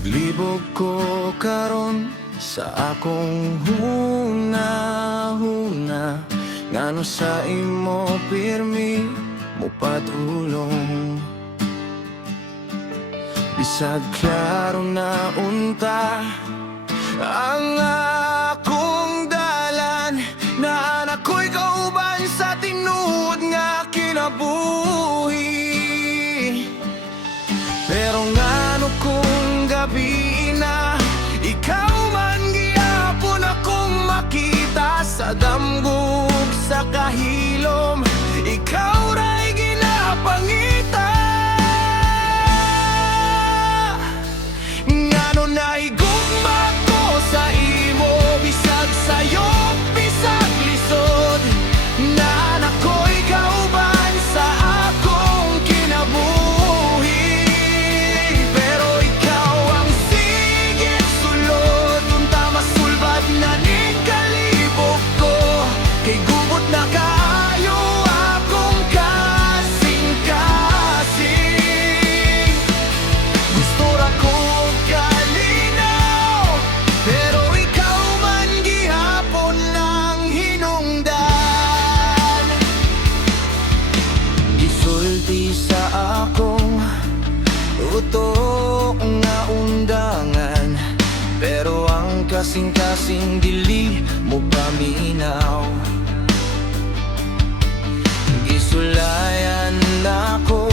Naglibog ko karon sa akong huna-huna, ngano sa imo pirmi mo padulong. Bisag klaro na unta ang akong dalan, na anak ko'y kauban sa tinuod nga kinabuhi. Pero ngano kung gabi na ikaw man gihapon akong makita sa damgog sa kahilom, ikaw ra'y ginapangita. Ngano nahigugma ko sa imo, bisag sayo, bisag lisod, na anak ko'y kauban sa akong kinabuhi. Pero ikaw ang sigit sulod, unta masulbad na ning kalibog ko, kay gubot na kaayo akong kasing-kasing. Gusto ra ko kalinaw, pero ikaw man gihapon lang hinungdan. Gisulti sa akong utok nga undangan, pero ang kasing-kasing dili mo paminaw. Gisulayan na ko